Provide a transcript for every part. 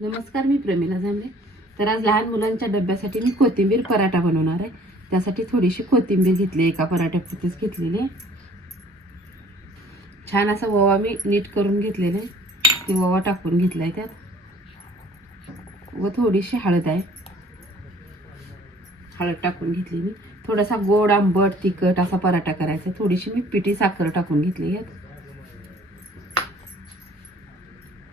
नमस्कार मी प्रमिला जांभळे. तर आज लहान मुलांच्या डब्यासाठी मी कोथिंबीर पराठा बनवणार आहे. त्यासाठी थोडीशी कोथिंबीर घेतली एका पराठ्यापुरतीच घेतलेली आहे. छान असा ओवा मी नीट करून घेतलेला आहे. ते ओवा टाकून घेतला आहे त्यात. व थोडीशी हळद आहे. हळद टाकून घेतली मी. थोडासा गोड आंबट तिखट असा पराठा करायचा थोडीशी मी पिठी साखर टाकून घेतली यात.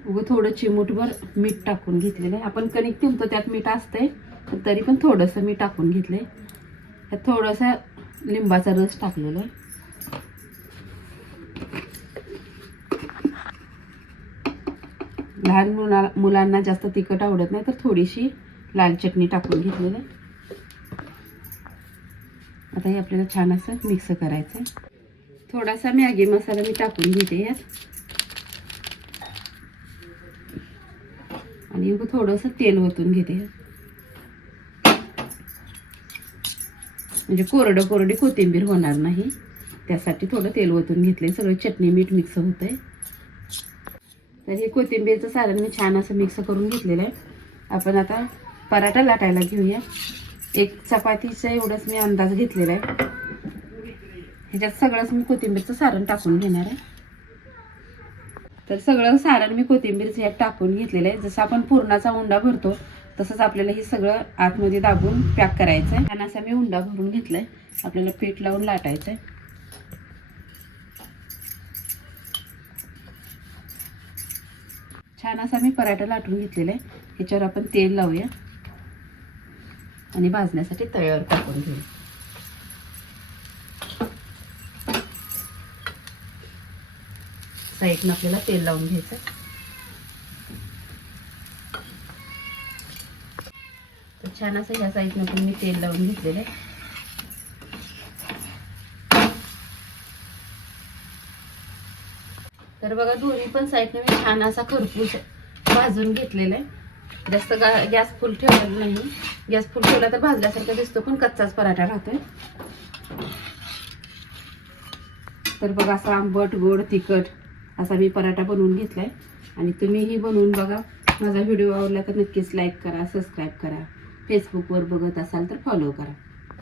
उगं थोडं चिमूटभर मीठ टाकून घेतलेलं आहे. आपण कणिक तिमतो त्यात मीठ असतंय पण तरी पण थोडंसं मीठ टाकून घेतलंय. त्यात थोडासा लिंबाचा रस टाकलेला आहे. लहान मुला मुलांना जास्त तिखट आवडत नाही तर थोडीशी लाल चटणी टाकून घेतलेलं आहे. आता हे आपल्याला छान असं मिक्स करायचं आहे थोडासा मॅगी मसाला मी टाकून घेते यात. आणि उगं थोडंसं तेल ओतून घेते. म्हणजे कोरडं कोरडी कोथिंबीर होणार नाही. त्यासाठी थोडं तेल ओतून घेतले सगळं चटणी मीठ मिक्स होत आहे तर हे कोथिंबीरचं सारण मी छान असं मिक्स करून घेतलेलं आहे. आपण आता पराठा लाटायला घेऊया. एक चपातीचं एवढंच मी अंदाज घेतलेला आहे. ह्याच्यात सगळंच मी कोथिंबीरचं सारण टाकून घेणार आहे. तर सगळं सारण मी कोथिंबीरचं यात टाकून घेतलेलं आहे. जसं आपण पुरणाचा उंडा भरतो तसंच आपल्याला हे सगळं आतमध्ये दाबून पॅक करायचं आहे आणि असा मी उंडा भरून घेतलाय. आपल्याला पीठ लावून लाटायचं आहे छान असा मी पराठा लाटून घेतलेला आहे. ह्याच्यावर आपण तेल लावूया. आणि भाजण्यासाठी तव्यावर टाकून घेऊ साईडनं आपल्याला तेल लावून घ्यायचं तर छान असं ह्या साईडनं पण मी तेल लावून घेतलेलं आहे. तर बघा दोन्ही पण साईडनं मी छान असा खरपूस भाजून घेतलेला आहे. जास्त गा गॅस फुल ठेवलेला नाही. गॅस फुल ठेवला तर भाजल्यासारखा दिसतो पण कच्चाच पराठा राहतोय. तर बघा असा आंबट गोड तिखट असा मी पराठा बनवून घेतलाय. आणि तुम्हीही बनवून बघा. माझा व्हिडिओ आवडला तर नक्कीच लाईक करा सबस्क्राईब करा. फेसबुकवर बघत असाल तर फॉलो करा.